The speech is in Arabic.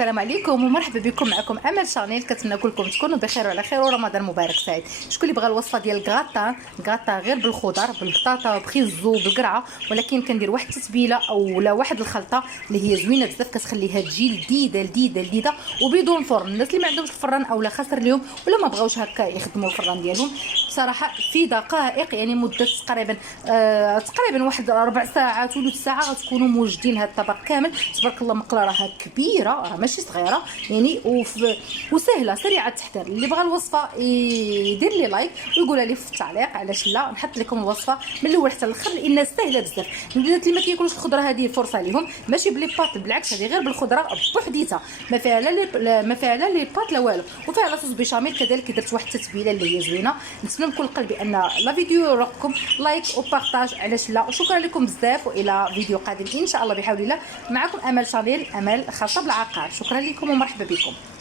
السلام عليكم ومرحبا بكم. معكم امل شانيل. كنتمنى كلكم تكونوا بخير وعلى خير ورمضان مبارك سعيد. شكون اللي بغى الوصفه ديال الكغاطا غير بالخضر بالبطاطا بخيزو بالقرعه، ولكن كندير واحد التتبيله اولا واحد الخلطه اللي هي زوينه بزاف، كتخليها تجي لذيذه وبدون فرن. الناس اللي ما عندهمش الفران اولا خسر اليوم ولا ما بغاوش هكا يخدموا الفران ديالهم، بصراحه في دقائق يعني مده تقريبا واحد 4 ساعات ولو ساعه غتكونوا موجدين هذا الطبق كامل. تبارك الله مقله راها كبيره، راه ماشي صغيره يعني، وسهله سريعه التحضير. اللي بغى الوصفه يدير لي لايك ويقول لي في التعليق، علاش لا نحط لكم الوصفه من الاول حتى الاخر لانها سهله بزاف. البنات اللي ما كياكلوش الخضره هذه فرصه ليهم، ماشي بلي باط، بالعكس هذه غير بالخضره بوحديتها، ما فيها لا لي باط لا والو، وفيها لاصوص بيشاميل كذلك. درت واحد التتبيله اللي هي زوينه. نتمنى من كل قلبي ان لا فيديو يرقكم لايك وبارطاج، علاش لا. وشكرا لكم بزاف، والى فيديو قادم ان شاء الله بحول الله. معكم امل شانيل، امل خاصه بالعقار. شكرا لكم ومرحبا بكم.